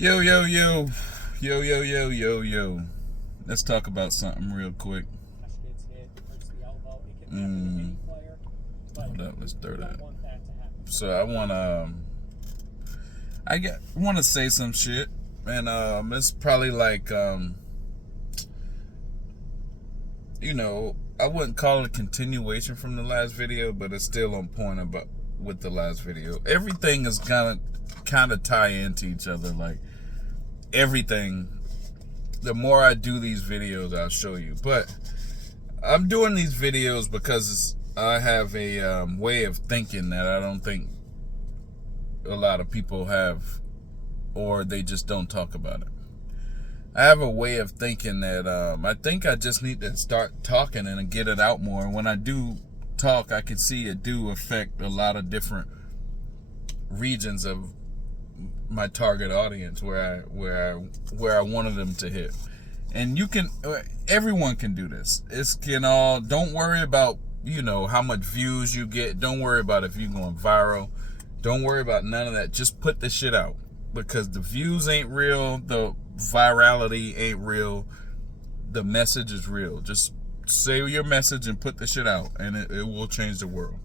Yo, yo, yo. Yo, yo, yo, yo, yo. Let's talk about something real quick. Hold up, let's stir that. So I want to say some shit, and it's probably like I wouldn't call it a continuation from the last video, but it's still on point about with the last video. Everything is kind of tie into each other, like everything. The more I do these videos, I'll show you. But I'm doing these videos because I have a way of thinking that I don't think a lot of people have, or they just don't talk about it. I have a way of thinking that I think I just need to start talking and get it out more. And when I do talk, I can see it do affect a lot of different regions of my target audience where I wanted them to hit. And everyone can do this. Don't worry about, how much views you get. Don't worry about if you're going viral. Don't worry about none of that. Just put the shit out, because the views ain't real. The virality ain't real. The message is real. Just say your message and put the shit out, and it will change the world.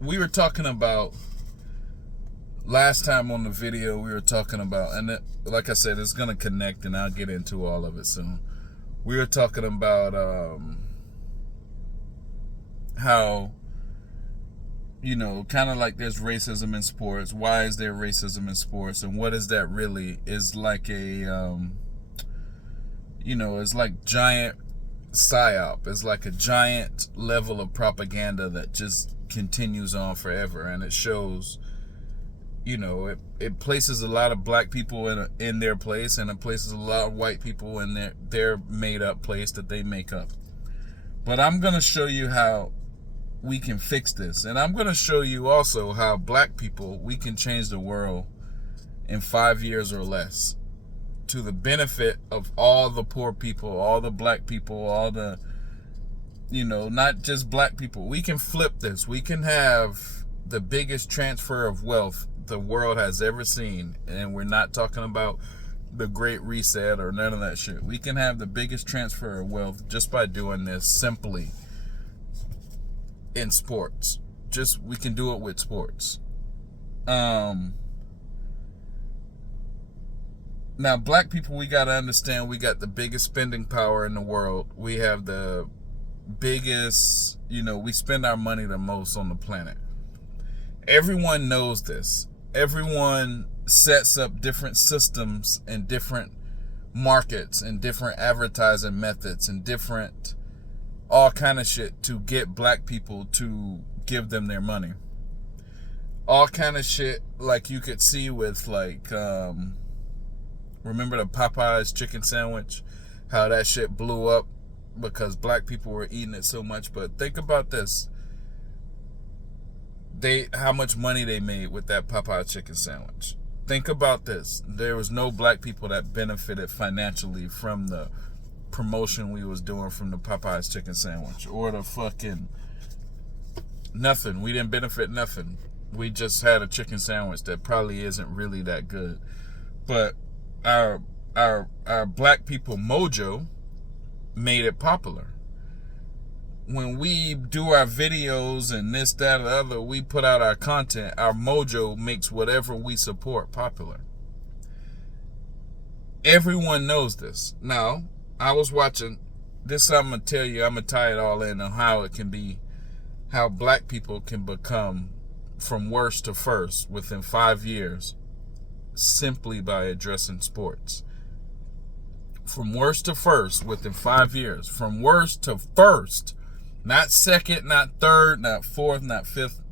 We were talking about last time on the video. We were talking about, and like I said, it's gonna connect, and I'll get into all of it soon. We were talking about how, kind of like there's racism in sports. Why is there racism in sports, and what is that really? Is like a it's like giant psyop. It's like a giant level of propaganda that just continues on forever, and it shows, it places a lot of black people in their place, and it places a lot of white people in their made up place that they make up. But I'm gonna show you how we can fix this, and I'm gonna show you also how black people, we can change the world in 5 years or less, to the benefit of all the poor people, all the black people, all the, not just black people. We can flip this. We can have the biggest transfer of wealth the world has ever seen, and we're not talking about the Great Reset or none of that shit. We can have the biggest transfer of wealth just by doing this simply in sports. We can do it with sports. Now, black people, we got to understand, we got the biggest spending power in the world. We have the biggest, we spend our money the most on the planet. Everyone knows this. Everyone sets up different systems and different markets and different advertising methods and different all kind of shit to get black people to give them their money. All kind of shit, like you could see with remember the Popeyes chicken sandwich? How that shit blew up because black people were eating it so much. But think about this. How much money they made with that Popeye chicken sandwich. Think about this. There was no black people that benefited financially from the promotion we was doing from the Popeyes chicken sandwich. Or the fucking nothing. We didn't benefit nothing. We just had a chicken sandwich that probably isn't really that good. But our black people mojo made it popular. When we do our videos and this, that, or the other, we put out our content, our mojo makes whatever we support popular. Everyone knows this. Now, I was watching this. I'm going to tell you, I'm going to tie it all in on how it can be, how black people can become from worst to first within 5 years simply by addressing sports. From worst to first within 5 years. From worst to first. Not second, not third, not fourth, not fifth.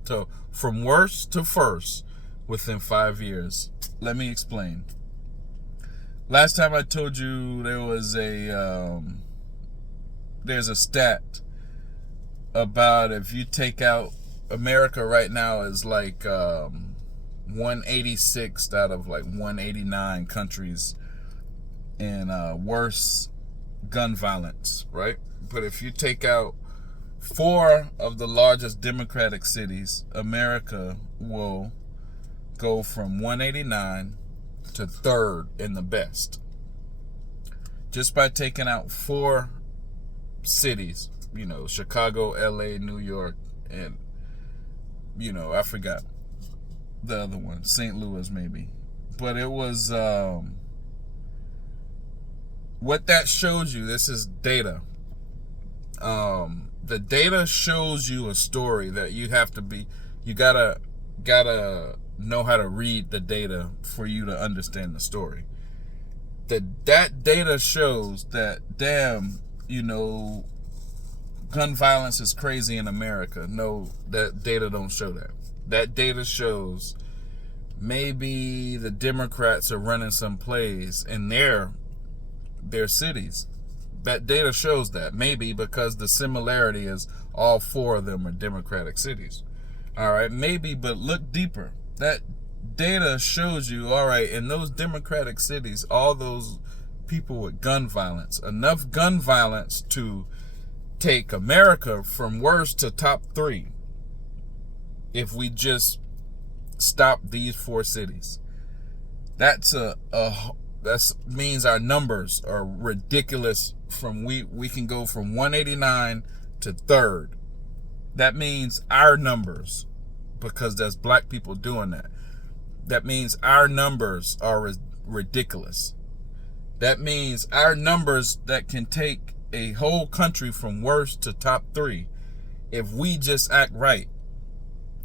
From worst to first within 5 years. Let me explain. Last time I told you there's a stat about if you take out America right now is like 186th out of like 189 countries in worse gun violence, right? But if you take out 4 of the largest Democratic cities, America will go from 189 to 3rd in the best. Just by taking out 4 cities, Chicago, LA, New York, and, I forgot the other one, St. Louis maybe. But it was, what that shows you, this is data. The data shows you a story that you gotta know how to read the data for you to understand the story. That data shows that, damn, gun violence is crazy in America. No, that data don't show that. That data shows maybe the Democrats are running some plays in their cities. That data shows that, maybe, because the similarity is all 4 of them are Democratic cities. All right, maybe, but look deeper. That data shows you, all right, in those Democratic cities, all those people with gun violence, enough gun violence to take America from worst to top 3 if we just stop these 4 cities. That means our numbers are ridiculous. We can go from 189 to 3rd. That means our numbers, because there's black people doing that. That means our numbers are ridiculous. That means our numbers that can take a whole country from worst to top 3, if we just act right,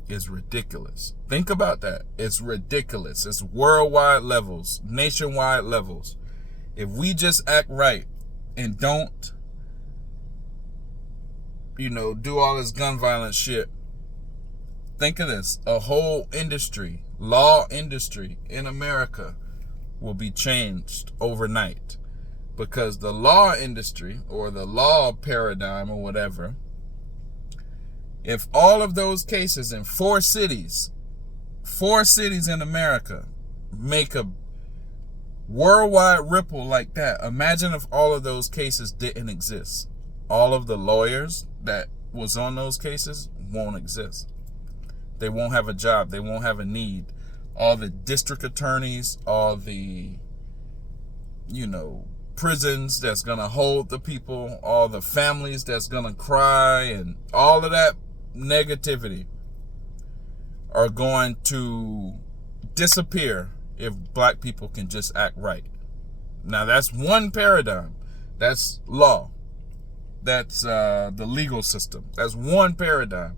is ridiculous. Think about that. It's ridiculous. It's worldwide levels, nationwide levels. If we just act right and don't, do all this gun violence shit, think of this. A whole industry, law industry in America will be changed overnight, because the law industry, or the law paradigm, or whatever, if all of those cases in 4 cities in America make a worldwide ripple like that, imagine if all of those cases didn't exist. All of the lawyers that was on those cases won't exist. They won't have a job. They won't have a need. All the district attorneys, all the, prisons that's going to hold the people, all the families that's going to cry, and all of that negativity are going to disappear if black people can just act right. Now, that's one paradigm. That's law. That's the legal system. That's one paradigm.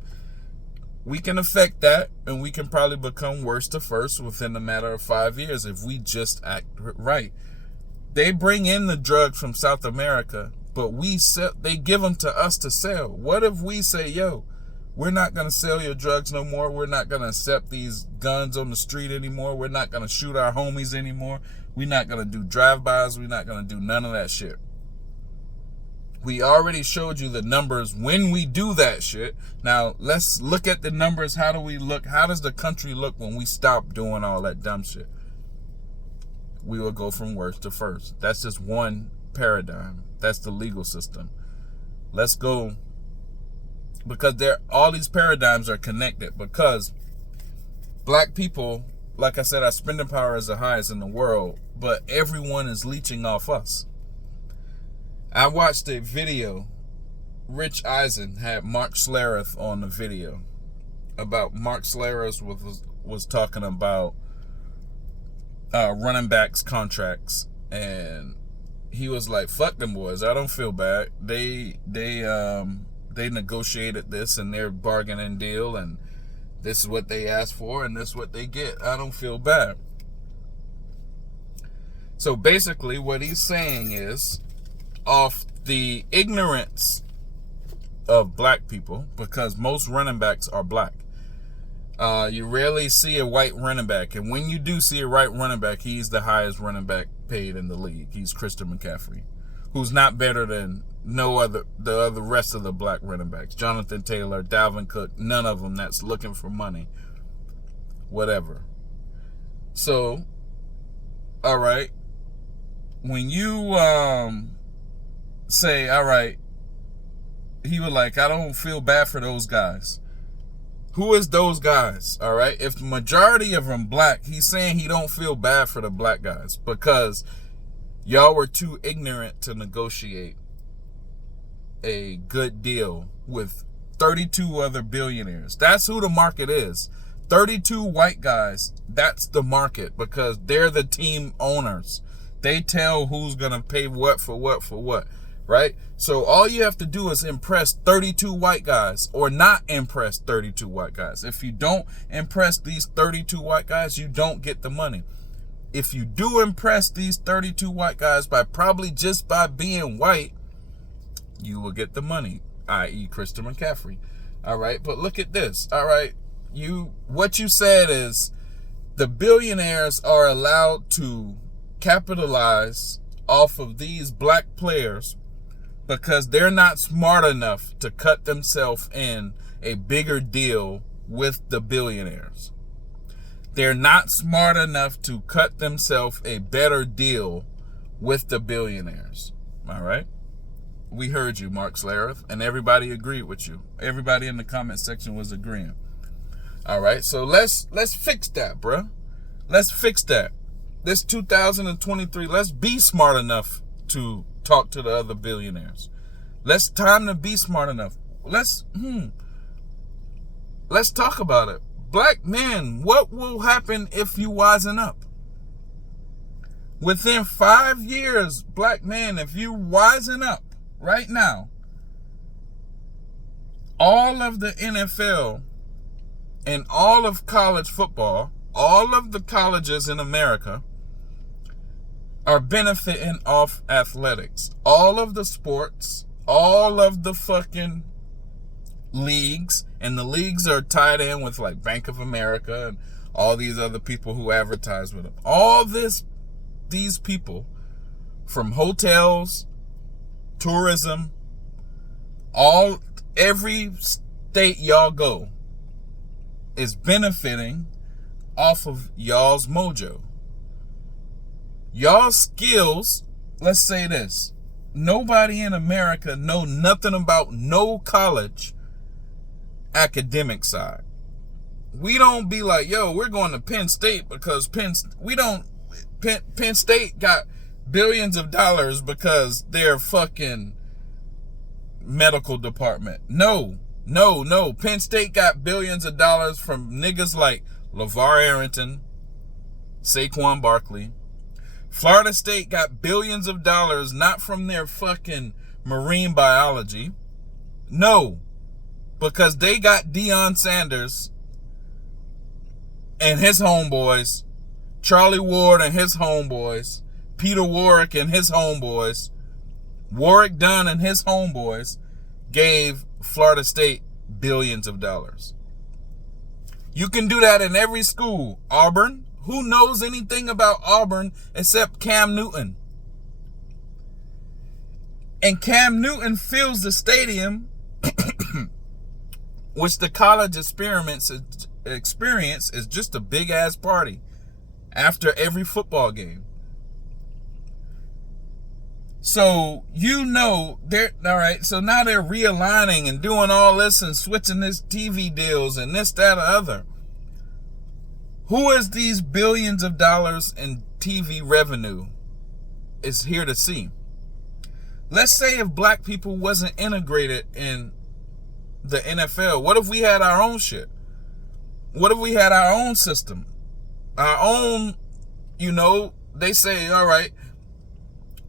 We can affect that, and we can probably become worse to first within a matter of 5 years if we just act right. They bring in the drugs from South America, but they give them to us to sell. What if we say, yo, we're not going to sell your drugs no more. We're not going to accept these guns on the street anymore. We're not going to shoot our homies anymore. We're not going to do drive-bys. We're not going to do none of that shit. We already showed you the numbers when we do that shit. Now, let's look at the numbers. How do we look? How does the country look when we stop doing all that dumb shit? We will go from worst to first. That's just one paradigm. That's the legal system. Let's go, because all these paradigms are connected, because black people, like I said, our spending power is the highest in the world, but everyone is leeching off us. I watched a video. Rich Eisen had Mark Schlereth on the video. Mark Schlereth was talking about running backs contracts, and he was like, fuck them boys, I don't feel bad. They negotiated this in their bargaining deal, and this is what they asked for, and this is what they get. I don't feel bad. So basically what he's saying is, off the ignorance of black people, because most running backs are black. You rarely see a white running back, and when you do see a white running back, he's the highest running back paid in the league. He's Christian McCaffrey, who's not better than the rest of the black running backs. Jonathan Taylor, Dalvin Cook, none of them that's looking for money. Whatever. So, all right, when you say, all right, He was like, I don't feel bad for those guys. Who is those guys? All right. If the majority of them black, he's saying he don't feel bad for the black guys because y'all were too ignorant to negotiate a good deal with 32 other billionaires. That's who the market is. 32 white guys. That's the market because they're the team owners. They tell who's going to pay what for what, right? So all you have to do is impress 32 white guys or not impress 32 white guys. If you don't impress these 32 white guys, you don't get the money. If you do impress these 32 white guys probably just by being white, you will get the money, i.e. Christian McCaffrey. All right, but look at this. All right, what you said is the billionaires are allowed to capitalize off of these black players because they're not smart enough to cut themselves in a bigger deal with the billionaires. They're not smart enough to cut themselves a better deal with the billionaires. All right? We heard you, Mark Schlereth, and everybody agreed with you. Everybody in the comment section was agreeing. All right, so let's fix that, bruh. Let's fix that. This 2023, let's be smart enough to talk to the other billionaires. Time to be smart enough. Let's talk about it. Black men, what will happen if you wisen up? Within 5 years, black men, if you wisen up right now, all of the NFL and all of college football, all of the colleges in America are benefiting off athletics. All of the sports, all of the fucking leagues, and the leagues are tied in with like Bank of America and all these other people who advertise with them. All these people from hotels, tourism, every state y'all go is benefiting off of y'all's mojo. Y'all skills, let's say this, nobody in America know nothing about no college academic side. We don't be like, yo, we're going to Penn State because Penn State got billions of dollars because their fucking medical department. No. Penn State got billions of dollars from niggas like LeVar Arrington, Saquon Barkley. Florida State got billions of dollars not from their fucking marine biology. No, because they got Deion Sanders and his homeboys, Charlie Ward and his homeboys, Peter Warwick and his homeboys, Warwick Dunn and his homeboys gave Florida State billions of dollars. You can do that in every school. Auburn, who knows anything about Auburn except Cam Newton? And Cam Newton fills the stadium, which the college experience is just a big ass party after every football game. So, they're all right. So now they're realigning and doing all this and switching this TV deals and this, that, or other. Who is these billions of dollars in TV revenue is here to see? Let's say if black people wasn't integrated in the NFL, what if we had our own shit? What if we had our own system? Our own, they say, all right,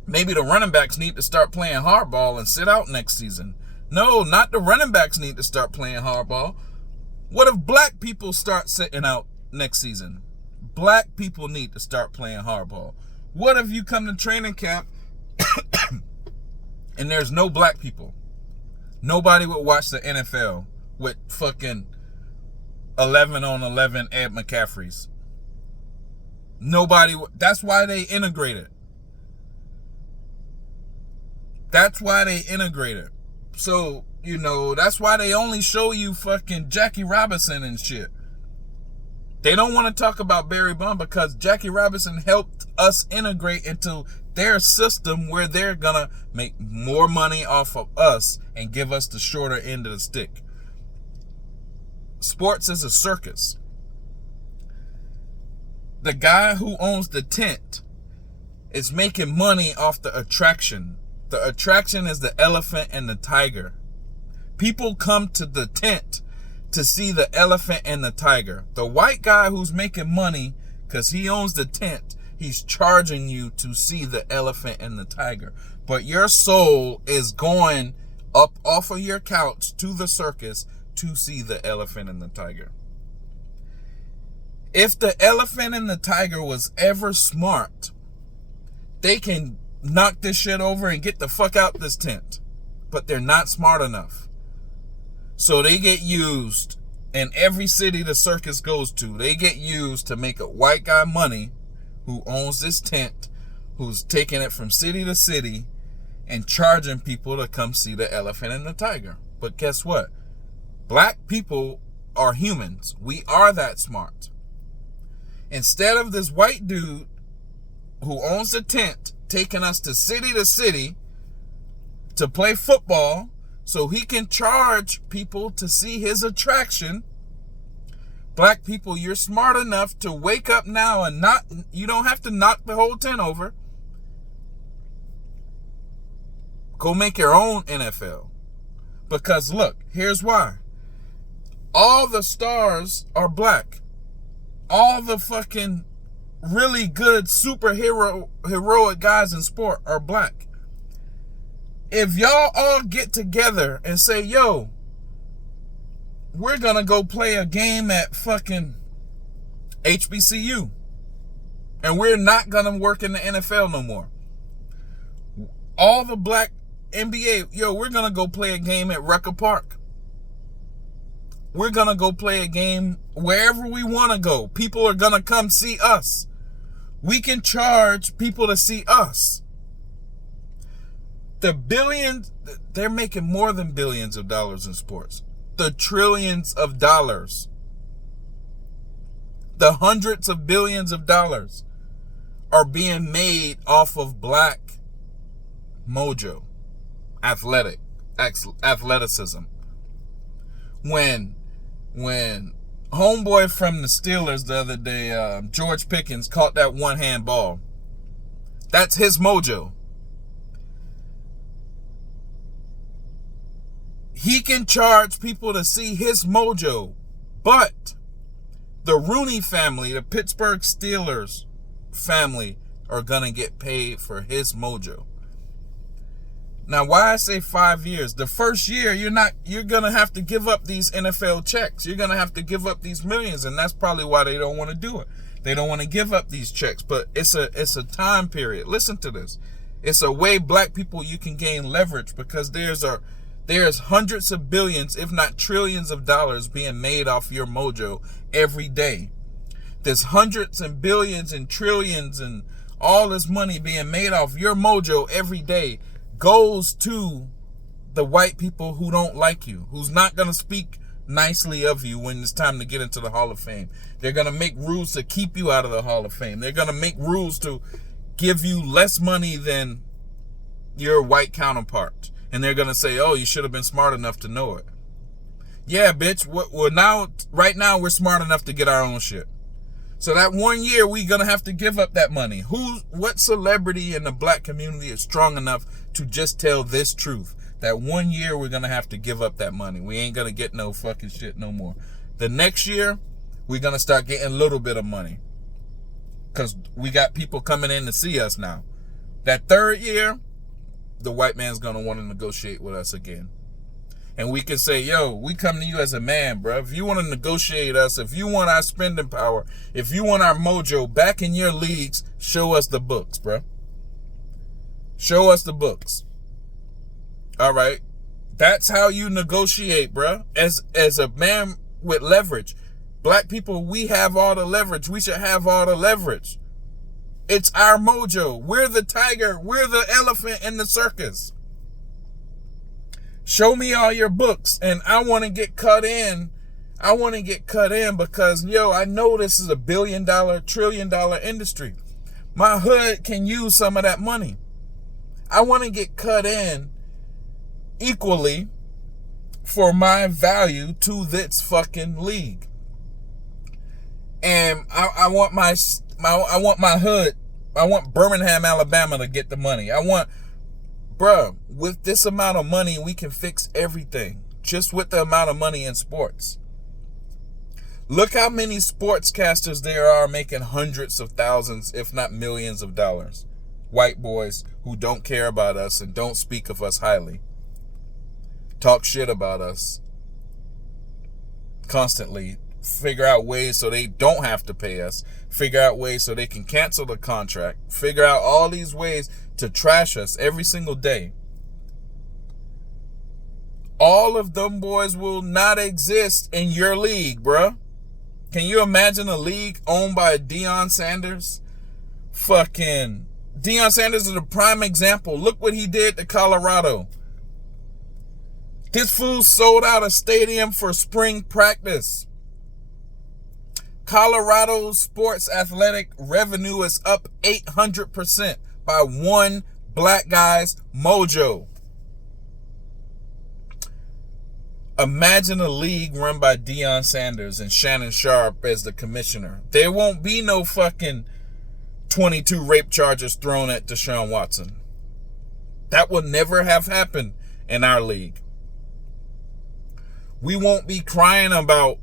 maybe the running backs need to start playing hardball and sit out next season. No, not the running backs need to start playing hardball. What if black people start sitting out next season? Black people need to start playing hardball. What if you come to training camp and there's no black people? Nobody would watch the NFL with fucking 11 on 11 Ed McCaffreys. Nobody. That's why they integrated. That's why they integrated. So, that's why they only show you fucking Jackie Robinson and shit. They don't want to talk about Barry Bonds because Jackie Robinson helped us integrate into their system where they're gonna make more money off of us and give us the shorter end of the stick. Sports is a circus. The guy who owns the tent is making money off the attraction. The attraction is the elephant and the tiger. People come to the tent to see the elephant and the tiger. The white guy who's making money because he owns the tent, he's charging you to see the elephant and the tiger. But your soul is going up off of your couch to the circus to see the elephant and the tiger. If the elephant and the tiger was ever smart, they can knock this shit over and get the fuck out this tent. But they're not smart enough. So they get used in every city the circus goes to. They get used to make a white guy money who owns this tent, who's taking it from city to city and charging people to come see the elephant and the tiger. But guess what? Black people are humans. We are that smart. Instead of this white dude who owns the tent taking us to city to play football so he can charge people to see his attraction, black people, you're smart enough to wake up now and you don't have to knock the whole tent over. Go make your own NFL. Because look, here's why. All the stars are black. All the fucking really good heroic guys in sport are black. If y'all all get together and say, yo, we're gonna go play a game at fucking HBCU and we're not gonna work in the NFL no more. All the black NBA, yo, we're gonna go play a game at Rucker Park. We're gonna go play a game wherever we wanna go. People are gonna come see us. We can charge people to see us. The billions, they're making more than billions of dollars in sports. The trillions of dollars. The hundreds of billions of dollars are being made off of black mojo, athleticism. When homeboy from the Steelers the other day, George Pickens, caught that one-hand ball, that's his mojo. He can charge people to see his mojo, but the Rooney family, the Pittsburgh Steelers family, are gonna get paid for his mojo. Now, why I say 5 years? The first year, you're gonna have to give up these NFL checks. You're gonna have to give up these millions, and that's probably why they don't want to do it. They don't want to give up these checks, but it's a time period. Listen to this. It's a way black people, you can gain leverage, because there's hundreds of billions, if not trillions of dollars being made off your mojo every day. There's hundreds and billions and trillions and all this money being made off your mojo every day goes to the white people who don't like you, who's not going to speak nicely of you when it's time to get into the Hall of Fame. They're going to make rules to keep you out of the Hall of Fame. They're going to make rules to give you less money than your white counterpart. And they're going to say, oh, you should have been smart enough to know it. Yeah, bitch. Right now, we're smart enough to get our own shit. So that 1 year, we're going to have to give up that money. What celebrity in the black community is strong enough to just tell this truth? That 1 year, we're going to have to give up that money. We ain't going to get no fucking shit no more. The next year, we're going to start getting a little bit of money. Because we got people coming in to see us now. That third year, the white man's going to want to negotiate with us again. And we can say, yo, we come to you as a man, bro. If you want to negotiate us, if you want our spending power, if you want our mojo back in your leagues, show us the books, bro. Show us the books. All right. That's how you negotiate, bro. As a man with leverage. Black people, we have all the leverage. We should have all the leverage. It's our mojo. We're the tiger. We're the elephant in the circus. Show me all your books, and I want to get cut in. I want to get cut in because, yo, I know this is a $1 billion, $1 trillion industry. My hood can use some of that money. I want to get cut in equally for my value to this fucking league. And I want my hood, I want Birmingham, Alabama to get the money. Bruh, with this amount of money, we can fix everything. Just with the amount of money in sports. Look how many sportscasters there are making hundreds of thousands, if not millions of dollars. White boys who don't care about us and don't speak of us highly. Talk shit about us constantly. Figure out ways so they don't have to pay us. Figure out ways so they can cancel the contract. Figure out all these ways to trash us every single day. All of them boys will not exist in your league, bruh. Can you imagine a league owned by Deion Sanders? Fucking Deion Sanders is a prime example. Look what he did to Colorado. This fool sold out a stadium for spring practice. Colorado's sports athletic revenue is up 800% by one black guy's mojo. Imagine a league run by Deion Sanders and Shannon Sharpe as the commissioner. There won't be no fucking 22 rape charges thrown at Deshaun Watson. That will never have happened in our league. We won't be crying about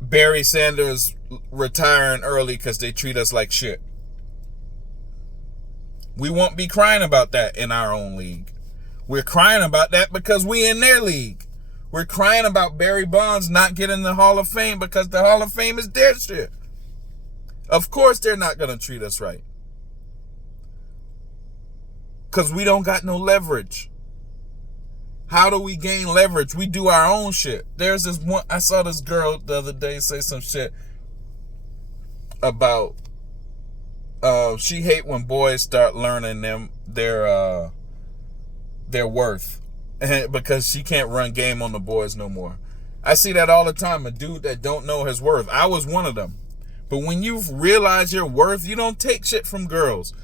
Barry Sanders retiring early because they treat us like shit. We won't be crying about that in our own league. We're crying about that because we in their league. We're crying about Barry Bonds not getting the Hall of Fame because the Hall of Fame is their shit. Of course they're not going to treat us right. Because we don't got no leverage. How do we gain leverage? We do our own shit. There's this one, I saw this girl the other day say some shit about she hate when boys start learning their worth because she can't run game on the boys no more. I see that all the time. A dude that don't know his worth. I was one of them. But when you realize your worth, you don't take shit from girls.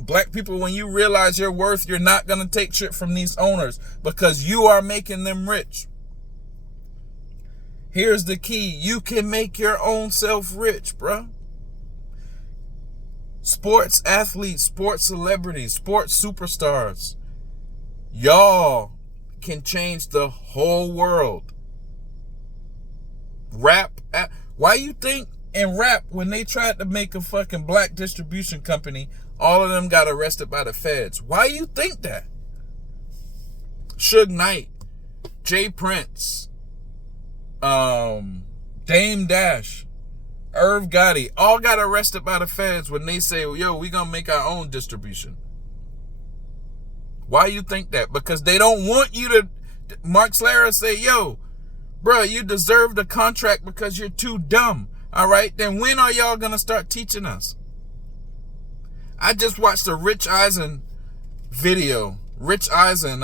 Black people, when you realize your worth, you're not going to take shit from these owners because you are making them rich. Here's the key. You can make your own self rich, bro. Sports athletes, sports celebrities, sports superstars. Y'all can change the whole world. Rap. Why you think in rap, when they tried to make a fucking black distribution company, all of them got arrested by the feds? Why you think that? Suge Knight, Jay Prince, Dame Dash, Irv Gotti, all got arrested by the feds when they say, yo, we gonna make our own distribution. Why you think that? Because they don't want you to. Mark Schlereth say, yo, bro, you deserve the contract because you're too dumb. All right, then when are y'all gonna start teaching us? I just watched a Rich Eisen video. Rich Eisen,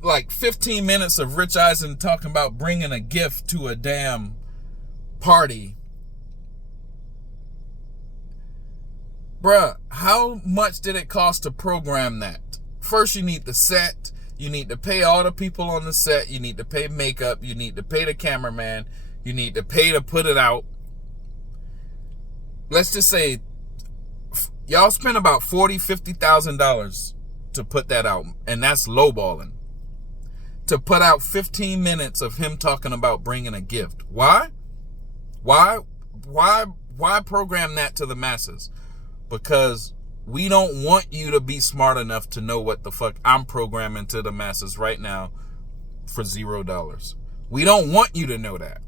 like 15 minutes of Rich Eisen talking about bringing a gift to a damn party. Bruh, how much did it cost to program that? First, you need the set. You need to pay all the people on the set. You need to pay makeup. You need to pay the cameraman. You need to pay to put it out. Let's just say y'all spent about $40,000, $50,000 to put that out, and that's lowballing. To put out 15 minutes of him talking about bringing a gift. Why? Why program that to the masses? Because we don't want you to be smart enough to know what the fuck I'm programming to the masses right now for $0. We don't want you to know that.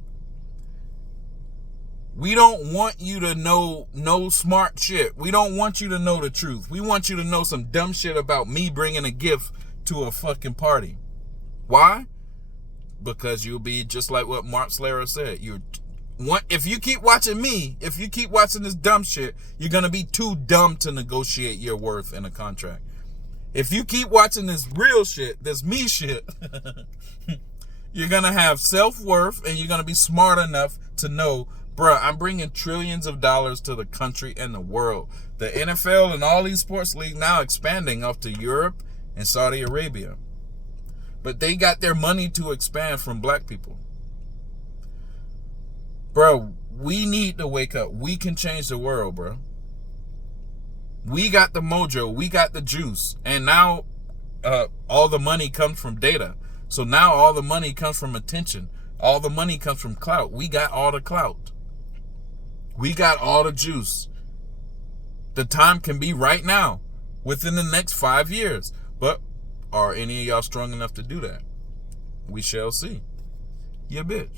We don't want you to know no smart shit. We don't want you to know the truth. We want you to know some dumb shit about me bringing a gift to a fucking party. Why? Because you'll be just like what Mark Schlereth said. If you keep watching me, if you keep watching this dumb shit, you're going to be too dumb to negotiate your worth in a contract. If you keep watching this real shit, this me shit, you're going to have self-worth and you're going to be smart enough to know, Bruh, I'm bringing trillions of dollars to the country and the world. The NFL and all these sports leagues now expanding off to Europe and Saudi Arabia. But they got their money to expand from black people. Bro, we need to wake up. We can change the world, bro. We got the mojo. We got the juice. And now all the money comes from data. So now all the money comes from attention. All the money comes from clout. We got all the clout. We got all the juice. The time can be right now, within the next 5 years. But are any of y'all strong enough to do that? We shall see. Yeah, bitch.